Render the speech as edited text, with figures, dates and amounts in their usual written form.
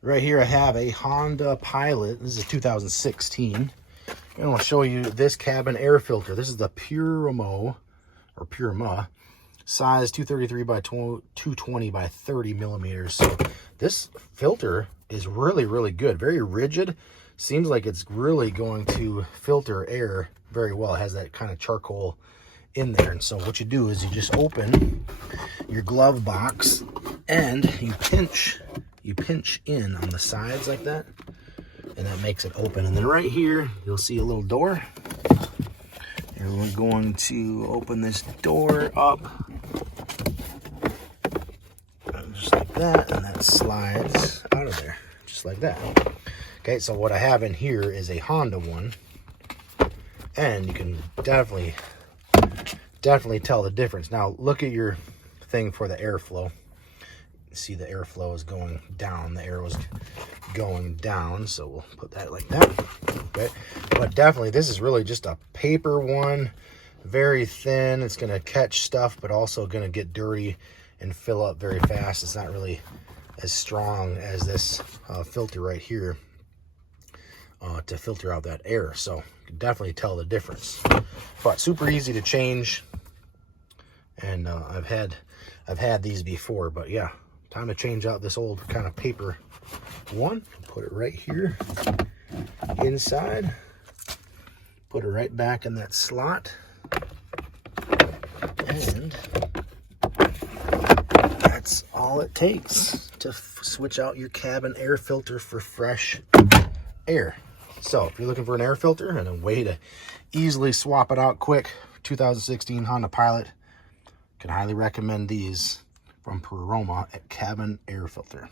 Right here I have a Honda Pilot. This is 2016. And I'll show you this cabin air filter. This is the Puroma size 233 by 220 by 30 millimeters. So this filter is really good. Very rigid. Seems like it's really going to filter air very well. It has that kind of charcoal in there. And so what you do is you just open your glove box and you pinch in on the sides like that, and that makes it open. And then right here you'll see a little door, and we're going to open this door up just like that, and that slides out of there just like that. Okay, so what I have in here is a Honda one, and you can definitely tell the difference. Now look at your thing for the airflow. See, the airflow is going down. The air was going down, so we'll put that like that. Okay, but definitely this is really just a paper one, very thin. It's going to catch stuff, but also going to get dirty and fill up very fast. It's not really as strong as this filter right here to filter out that air, so you can definitely tell the difference. But super easy to change, and I've had these before, but yeah, time to change out this old kind of paper one. Put it right here inside, put it right back in that slot, and that's all it takes to switch out your cabin air filter for fresh air. So if you're looking for an air filter and a way to easily swap it out quick, 2016 Honda Pilot, can highly recommend these from Puroma at cabin air filter.